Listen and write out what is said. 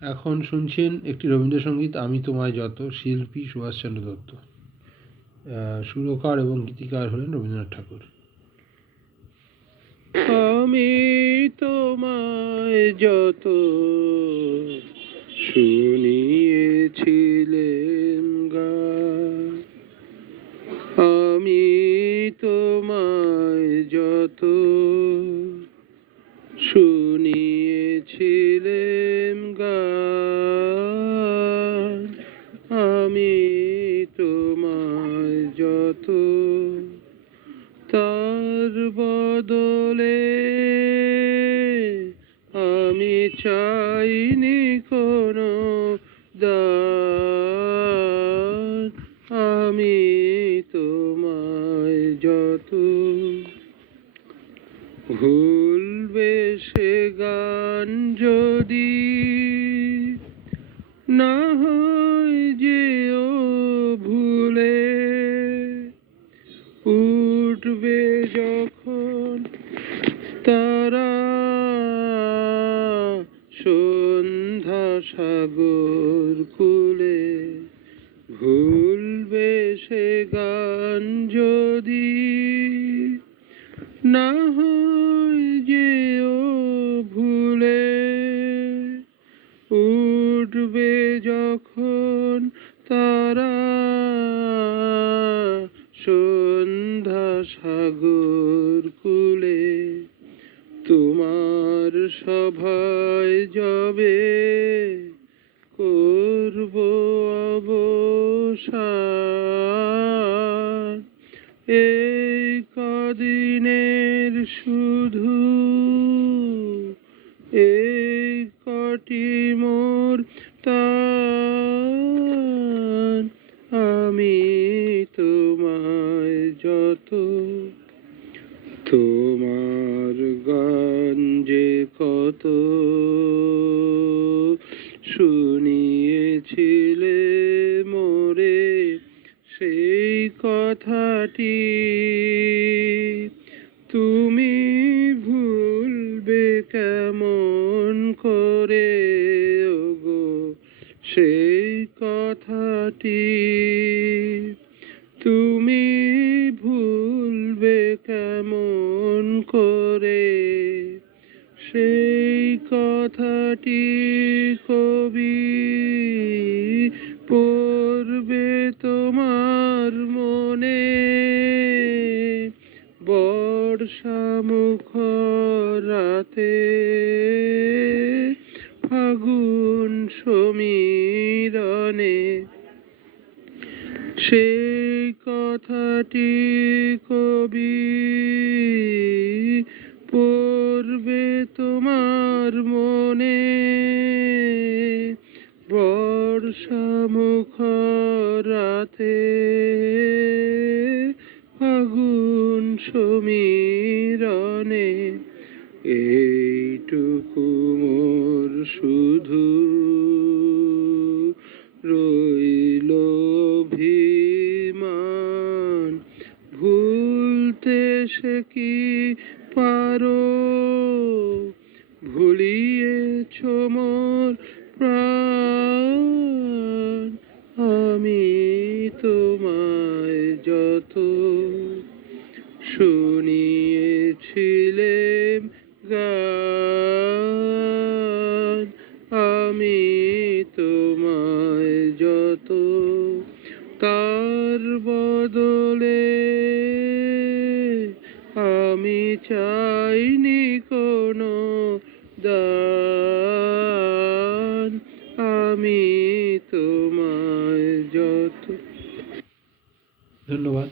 এখন শুনছেন একটি রবীন্দ্রসঙ্গীত আমি তোমায় যত, শিল্পী সুভাষচন্দ্র দত্ত, সুরকার এবং গীতিকার হলেন রবীন্দ্রনাথ ঠাকুর। আমি তোমায় যত শুনিয়েছিলেম গান, আমি তোমায় যত শুনিয়েছিলেম গান, আমি তোমায় যত তার বদলে আমি চাইনি কোনো দান, আমি তোমায় যত। ভুলবে সে গান যদি না হয় যেও ভুলে, উঠবে যখন তারা সন্ধ্যা সাগর কূলে, ভুলবে সে গান যদি না হয় যেও ভুলে, উঠবে যখন তারা সন্ধ্যা সাগর কূলে, তোমার সভায় যবে করব অবসান, এই কদিনের শুধু এই কটি মোর তান, আমি তোমায় যত। তোমার গান যে কত শুনিয়েছিলে মোরে, সেই কথাটি তুমি ভুলবে কেমন করে ওগো, সেই কথাটি তুমি ভুলবে কেমন করে, সেই কথাটি কবি পড়বে তোমার মনে, বর্ষা মুখর রাতে ফাগুন সমীরণে, সেই কথাটি কবি পড়বে তোমার মনে, বর্ষা মুখর রাতে ফাগুন সমীরণে, এইটুকু মোর শুধু রইল অভিমান, ভুলতে সে কি পারো, ভুলিয়েছ মোর প্রাণ, আমি তোমায় যত শুনিয়েছিলেম গান, আমি তোমায় যত তার বদলে আমি চাইনি কোনো দান, আমি তোমায় যত। ধন্যবাদ।